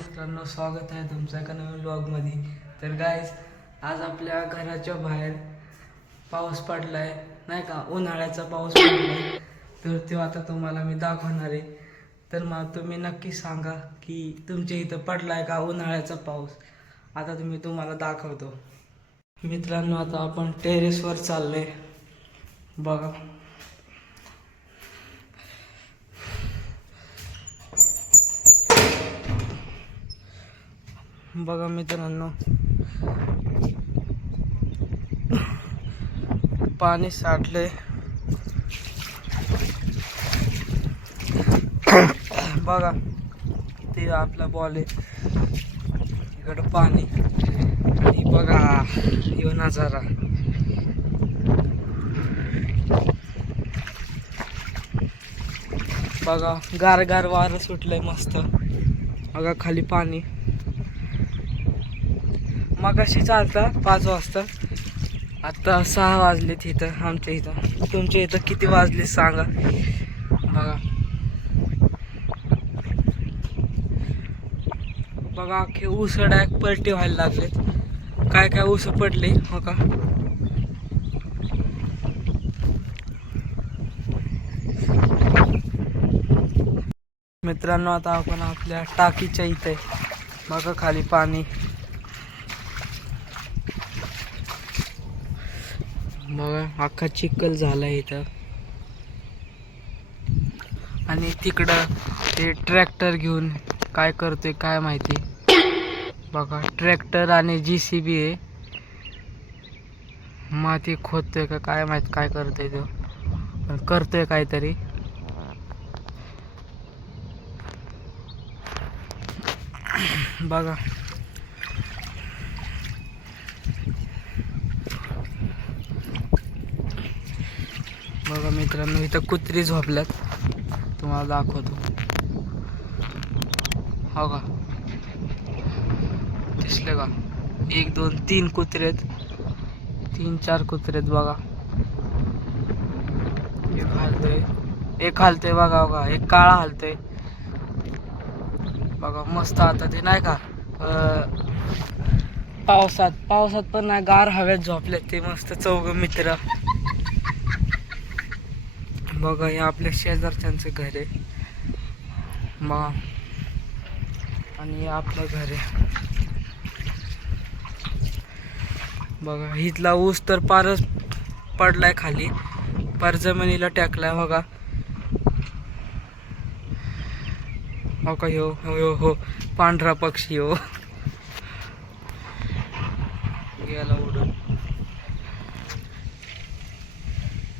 मित्रांनो, स्वागत आहे तुमचं एका नवीन व्लॉगमध्ये. तर गाईज, आज आपल्या घराच्या बाहेर पाऊस पडलाय, नाही का, उन्हाळ्याचा पाऊस पडलाय. तर तो आता तुम्हाला मी दाखवणार आहे. तर मग तुम्ही नक्की सांगा की तुमच्या इथं पडलाय का उन्हाळ्याचा पाऊस. आता तुम्हाला दाखवतो. मित्रांनो, आता आपण टेरेसवर चाललोय. बघा, बघा मित्रांनो, पाणी साठले. बघा, ते आपला बॉल आहे, इकडं पाणी. आणि बघा यो नजारा. बघा, गार गार वारं सुटलंय मस्त. बघा खाली पाणी. मगाशी चालता 5 वाजता, आता 6 वाजले इथं आमच्या इथं. तुमच्या इथं किती वाजले सांगा. बघा बघा, अख्खे ऊस डायरेक्ट पलटी व्हायला लागलेत. काय काय ऊस पडले हो का. मित्रांनो, आता आपण आपल्या टाकीच्या इथे. बघा खाली पाणी. बघा अख्खा चिखल झालाय इथं. आणि तिकडं ते ट्रॅक्टर घेऊन काय करतोय काय माहिती. बघा, ट्रॅक्टर आणि JCB आहे. माती खोदतोय का काय माहित, काय करतोय तो, करतोय काहीतरी. बघा बघा मित्रांनो, इथं कुत्री झोपल्यात, तुम्हाला दाखवतो. हो का, दिसले का? 1 2 3 कुत्रे आहेत. 3 4 कुत्रे आहेत. बघा, एक हालतोय बघा. बघा, एक काळा हालतोय. बघा मस्त. आता ते नाही का, पावसात पण नाही, गार हवेत झोपलेत ते मस्त 4 मित्र. बघा, हे आपल्या शेजारच्यांचं घर आहे. बघा, आणि हे आपलं घर आहे. बघा, इथला ऊस तर पारच पडलाय खाली, पार जमिनीला टाकलाय. बघा हो का, हो पांढरा पक्षी हो गेला उडून.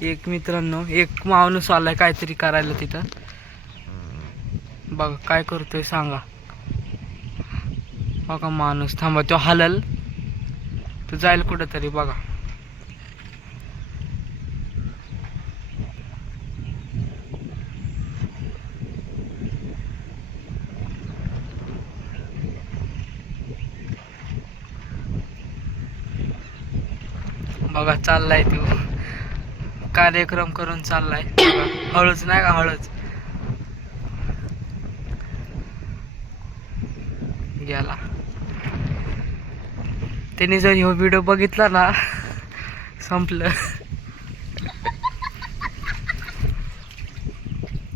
एक मित्रांनो, एक माणूस आलाय काहीतरी करायला तिथं. बघा काय करतोय सांगा. बघा माणूस, थांबा, तो हलल, तो जाईल कुठंतरी. बघा बघा, चाललाय तो कार्यक्रम करून चाललाय. हळूच नाही का, हळूच गेला. त्याने जर ह्यो व्हिडिओ बघितला ना, संपलं.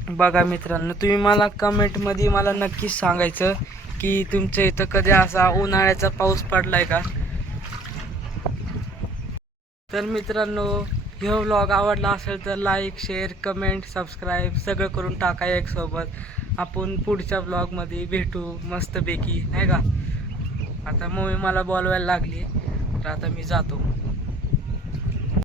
बघा मित्रांनो, तुम्ही मला कमेंटमध्ये मला नक्कीच सांगायचं की तुमच्या इथं कधी असा उन्हाळ्याचा पाऊस पडलाय का. तर मित्रांनो, ह्यो व्लॉग आवडला असेल तर लाईक, शेअर, कमेंट, सबस्क्राईब सगळं करून टाका एक सोबत. आपण पुढच्या व्लॉगमध्ये भेटू मस्तपैकी, नाही का. आता मम्मी मला बोलवायला लागली, तर आता मी जातो.